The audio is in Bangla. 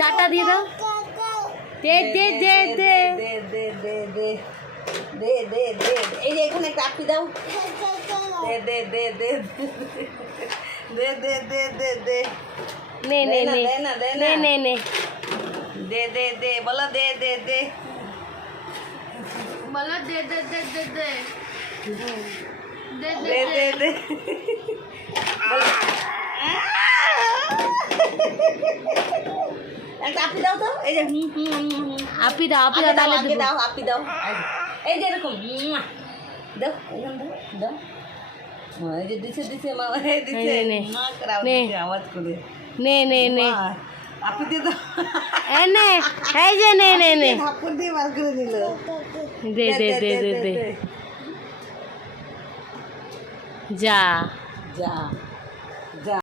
টাটা দিয়ে দাও। দে দে দে দে দে দে দে দে দে দে এই যে এখানে একটা আপি দাও। দে দে দে দে দে দে দে দে দে নে নে নে নে নে নে দে দে দে বলো দে দে দে বলো দে দে দে দে দে দে দে দে দে একটা আপি দাও তো এই যে আপি দাও তাহলে আগে দাও আপি দাও এই যে এরকম দাও এরকম দাও দাও এই যে দিছে দিছে মা এই দিছে মা করাও দিছে আওয়াজ করে নে নে নে আপি দিয়ে দাও এ নে এই যে নে নে নে ঠাকুর দিয়ে বার করে দিল দে দে দে দে দে যা যা